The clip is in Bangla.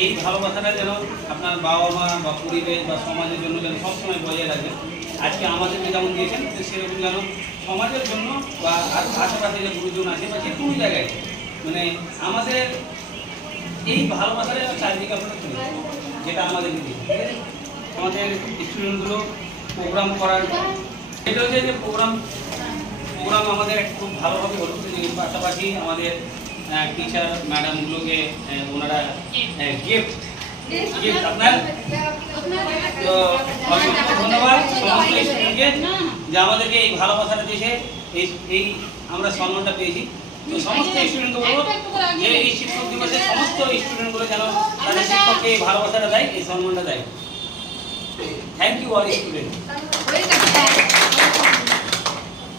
এই ভালোবাসাটা যেন আপনার বাবা মা বা পরিবেশ বা সমাজের জন্য যেন সবসময় বজায় রাখবেন আজকে আমাদেরকে যেমন দিয়েছেন সেরকম যেন সমাজের জন্য বা আশেপাশে যে গুরুজন আছে বা যে কোনো জায়গায় মানে আমাদের এই ভালোবাসাটা যেন চারিদিকে আপনারা চলে যেটা আমাদের? আমাদের স্টুডেন্টগুলো প্রোগ্রাম করার এটা হচ্ছে যে প্রোগ্রাম প্রোগ্রাম আমাদের খুব ভালোভাবে হলো। পাশাপাশি আমাদের টিচার ম্যাডামগুলোকে ওনারা গিফট গিফট আপনার? তো অসংখ্য ধন্যবাদ সমস্ত স্টুডেন্টকে যে আমাদেরকে এই এই এই আমরা সম্মানটা পেয়েছি। তো সমস্ত স্টুডেন্টকে বলব যে এই শিক্ষক দিবসে সমস্ত স্টুডেন্টগুলো যেন তাদের শিক্ষককে এই ভালোবাসাটা দেয় এই সম্মানটা দেয়। Thank you all student